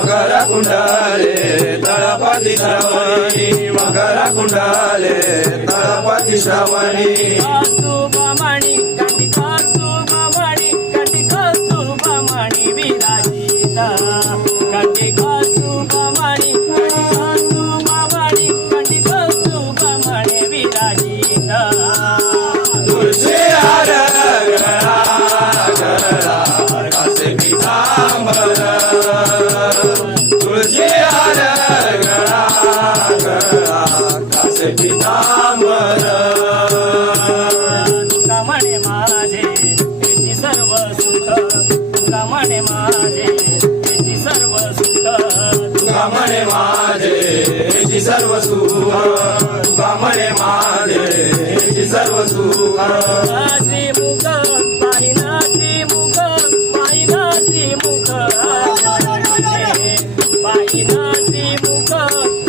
మకర కుండాలే తలపతి శ్రవణి మకర కుండాలే తలపతి శ్రవణి. మణి కటికా మణి కటికా మణి విరాజిత. కటికా म्हणे माझे त्यांची सर्व सुख. तुला म्हणे माझे त्यांची सर्व सुख. तुला म्हणे माझे त्यांची सर्व सुख. तुला म्हणे माझे त्यांची सर्व सुख. श्रीमुख पाहिना श्रीमुख पाहिना श्रीमुख पाहिना श्रीमुख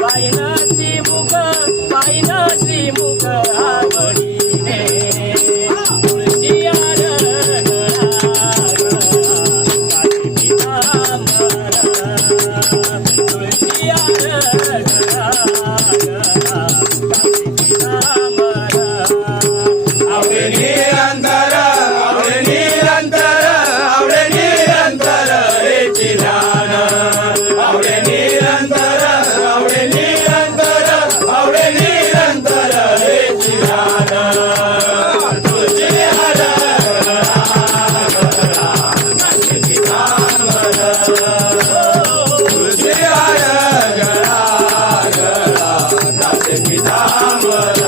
पाहिना Ah. Rama